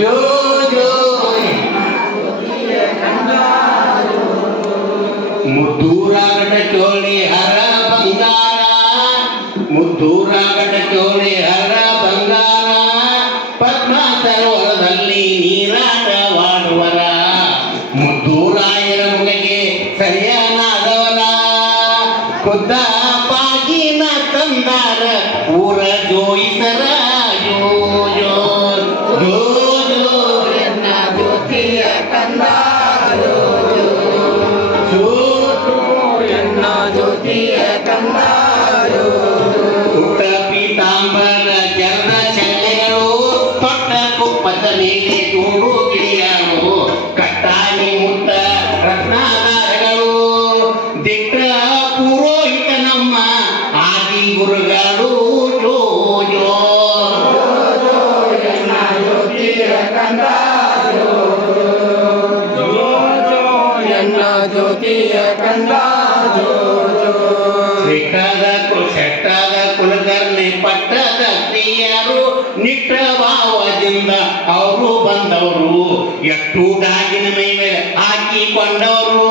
ಜೋ ಜೋ ಮುದ್ದೂರಾಗಡ ಚೋಳಿ ಹರ ಬಂಗಾರ, ಮುದ್ದೂರಾಗಡ ಚೋಳಿ ಹರ ಬಂಗಾರ, ಪದ್ಮ ಸರೋವರದಲ್ಲಿ ನೀರಾಟವಾಡುವರ, ಮುದ್ದೂರಾಯರ ಮುಗಗೆ ಸರಿಯಾನಾದವರ, ಖುದ್ದ ಪಾಗಿನ ತಂದಾರ ಊರ ಜೋಯಿಸರ. ಜೋ ಜೋ ಜೋ ಜೋ ಎನ್ನ ಜ್ಯೋತಿಯ ಕಂದ, ಜೋ ಜೋ ಎನ್ನ ಜ್ಯೋತಿಯ ಕಂದ. ಉಟ್ಟ ಪೀತಾಂಬರ ಜರದ ಶಲ್ಯಗಳು, ತೊಟ್ಟ ಕುಪ್ಪದ ಮೇಲೆ ಜೋಡು ಗಿಳಿಯಾರು, ಕಟ್ಟಾಣಿ ಮುತ್ತ ರತ್ನಾಧಾರಗಳು, ದಿಟ್ಟ ಪುರೋಹಿತ ನಮ್ಮ ಆದಿ ಗುರುಗಳು. ಜೋ ಜೋ ಎನ್ನ ಜ್ಯೋತಿಯ ಕಂದ, ಜೋ ಜೋ ಎನ್ನ ಜ್ಯೋತಿಯ ಕಂದ. ಶೆಟ್ಟದ ಕುಲಕರ್ಣಿ ಪಟ್ಟದ ಸ್ತ್ರೀಯರು, ನಿಟ್ಟ ಭಾವದಿಂದ ಅವರು ಬಂದವರು, ಎಷ್ಟು ಗಾಜಿನ ಮೈ ಮೇಲೆ ಹಾಕಿಕೊಂಡವರು.